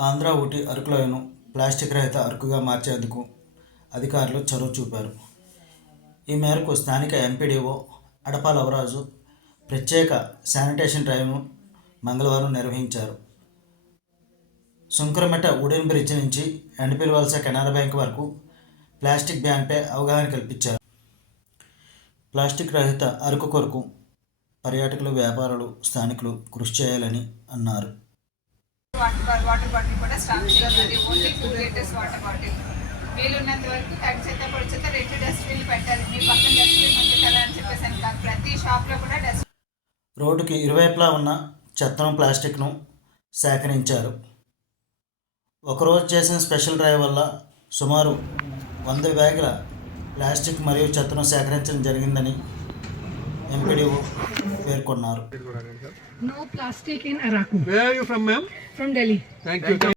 Andhra Ooty అరకులోయను plastic రహిత అరకుగా మార్చేందుకు అధికారులు చొరవ చూపారు. ఈ మేరకు స్థానిక ఎంపీడీఓ అడపాల లవరాజు ప్రత్యేక శానిటేషన్ డ్రైవ్ను మంగళవారం నిర్వహించారు. సుంకరమెట్ట ఉడెన్ బ్రిడ్జ్ నుంచి ఎండపిల్ వలస కెనరా బ్యాంక్ వరకు ప్లాస్టిక్ బ్యాన్పై అవగాహన కల్పించారు. ప్లాస్టిక్ రహిత అరకు కొరకు పర్యాటకులు వ్యాపారులు స్థానికులు కృషి చేయాలని అన్నారు. వాటర్ వాటర్ బాటిల్ కూడా స్టాక్ చేయాలి only two litres water bottle. వీలున్నంత వరకు తడి చెత్త పొడి చెత్త రెండు డస్ట్బిన్లు పెట్టాలి. మీ పక్కన డస్ట్బిన్ ఉంది కదా అని చెప్పేసి అని కాదు. ప్రతి షాప్లో కూడా డస్ట్ రోడ్డుకి ఇరువైపులా ఉన్న చెత్తను ప్లాస్టిక్ను సేకరించారు. ఒకరోజు చేసిన స్పెషల్ డ్రైవ్ వల్ల సుమారు వంద బ్యాగుల ప్లాస్టిక్ మరియు చెత్తను సేకరించడం జరిగిందని ఎంపీడీఓ పేర్కొన్నారు No plastic in Araku Where are you from, ma'am? from Delhi. Thank you.